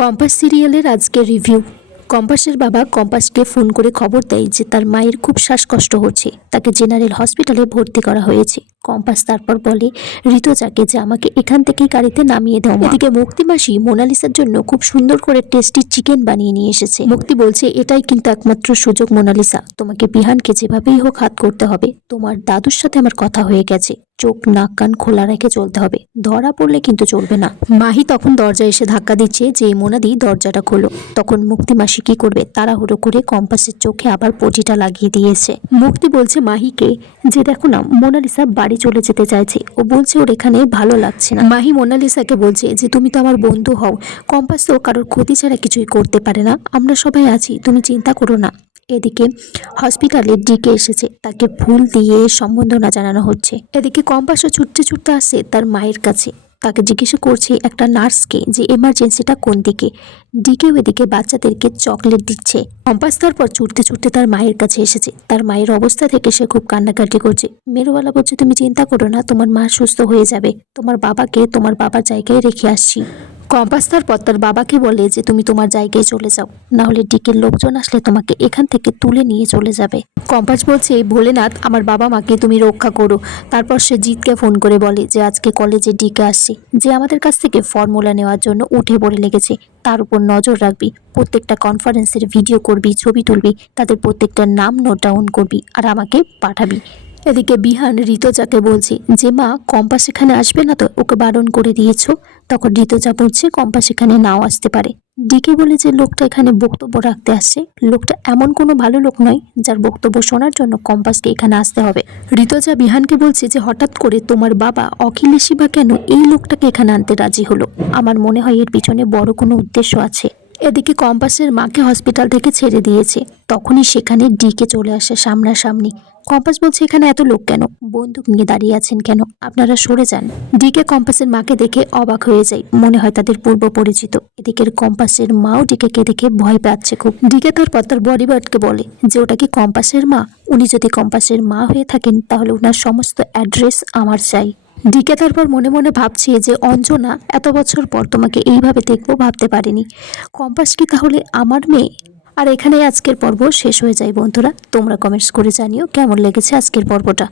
Compass সিরিয়ালের আজকের review. কম্পাসের বাবা কম্পাসকে ফোন করে খবর দেয় যে তার মায়ের খুব শ্বাসকষ্ট হচ্ছে, তাকে জেনারেল হসপিটালে ভর্তি করা হয়েছে। কম্পাস তারপর বলে ঋতুজাকে যে আমাকে এখান থেকেই গাড়িতে নামিয়ে দাও। এদিকে মুক্তি মাসি মোনালিসার জন্য খুব সুন্দর করে টেস্টি চিকেন বানিয়ে নিয়ে এসেছে। মুক্তি বলছে এটাই কিন্তু একমাত্র সুযোগ মোনালিসা, তোমাকে বিহানকে যেভাবেই হোক হাত করতে হবে। তোমার দাদুর সাথে আমার কথা হয়ে গেছে, চোখ নাক কান খোলা রেখে চলতে হবে, ধরা পড়লে কিন্তু চলবে না। মাহি তখন দরজায় এসে ধাক্কা দিচ্ছে যে মোনাদি দরজাটা খোলো। তখন মুক্তি মাসি কি করবে, তাড়াহুড়ো করে কম্পাসের চোখে আবার পটিটা লাগিয়ে দিয়েছে। মুক্তি বলছে মাহিকে যে দেখো না, মোনালিসা বাড়ি চলে যেতে চাইছে, ও বলছে ওর এখানে ভালো লাগছে না। মাহি মোনালিসাকে বলছে যে তুমি তো আমার বন্ধু হও, কম্পাস তো কারোর ক্ষতি ছাড়া কিছুই করতে পারে না, আমরা সবাই আছি, তুমি চিন্তা করো না। এদিকে হসপিটালে ডিকে এসেছে, তাকে ফুল দিয়ে সম্বর্ধনা জানানো হচ্ছে। এদিকে কম্পাসও ছুটতে ছুটতে আসছে তার মায়ের কাছে, তাকে জিজ্ঞাসা করছে একটা নার্সকে যে এমার্জেন্সিটা কোন দিকে। ডিকেও এদিকে বাচ্চাদেরকে চকলেট দিচ্ছে। কম্পাস তারপর ছুটতে ছুটতে তার মায়ের কাছে এসেছে, তার মায়ের অবস্থা থেকে সে খুব কান্নাকাটি করছে। মেরুবালা বলছে তুমি চিন্তা করো না, তোমার মা সুস্থ হয়ে যাবে, তোমার বাবাকে তোমার বাবার জায়গায় রেখে আসছি। কম্পাস তারপর তার বাবাকে বলে যে তুমি তোমার জায়গায় চলে যাও, না হলে ডিকের লোকজন আসলে তোমাকে এখান থেকে তুলে নিয়ে চলে যাবে। কম্পাস বলছে ভোলেনাথ আমার বাবা মাকে তুমি রক্ষা করো। তারপর সে জিতকে ফোন করে বলে যে আজকে কলেজে ডিকে আসছে, যে আমাদের কাছ থেকে ফর্মুলা নেওয়ার জন্য উঠে পড়ে লেগেছে, তার উপর নজর রাখবি, প্রত্যেকটা কনফারেন্সের ভিডিও করবি, ছবি তুলবি, তাদের প্রত্যেকটার নাম নোট ডাউন করবি আর আমাকে পাঠাবি। এদিকে বিহান ঋতুজাকে বলছে যে মা কম্পাস এখানে আসবে না তো, ওকে বারণ করে দিয়েছো। তখন ঋতুজা বলছে কম্পাস এখানে নাও আসতে পারে। ডিকে বলে যে লোকটা এখানে বক্তব্য রাখতে আসছে, লোকটা এমন কোনো ভালো লোক নয় যার বক্তব্য শোনার জন্য কম্পাসকে এখানে আসতে হবে। ঋতুজা বিহানকে বলছে যে হঠাৎ করে তোমার বাবা অখিলেশই বা কেন এই লোকটাকে এখানে আনতে রাজি হলো, আমার মনে হয় এর পিছনে বড় কোনো উদ্দেশ্য আছে। এদিকে কম্পাসের মাকে হসপিটাল থেকে ছেড়ে দিয়েছে, তখনই সেখানে ডিকে চলে আসে সামনাসামনি। কম্পাস বলছে এখানে এত লোক কেন, বন্দুক নিয়ে দাঁড়িয়ে আছেন কেন, আপনারা সরে যান। ডিকে কম্পাসের মাকে দেখে অবাক হয়ে যায়, মনে হয় তাদের পূর্ব পরিচিত। এদিকে কম্পাসের মাও ডিকেকে দেখে ভয় পাচ্ছে খুব। ডিকে তারপর তার বডিগার্ডকে বলে যে ওটা কি কম্পাসের মা, উনি যদি কম্পাসের মা হয়ে থাকেন তাহলে ওনার সমস্ত অ্যাড্রেস আমার চাই। ডিকে তারপর মনে মনে ভাবছে যে অঞ্জনা এত বছর পর তোমাকে এইভাবে দেখবো ভাবতে পারিনি, কম্পাস কি তাহলে আমার মেয়ে? আর এখানেই আজকের পর্ব শেষ হয়ে যায় বন্ধুরা, তোমরা কমেন্টস করে জানিও কেমন লেগেছে আজকের পর্বটা।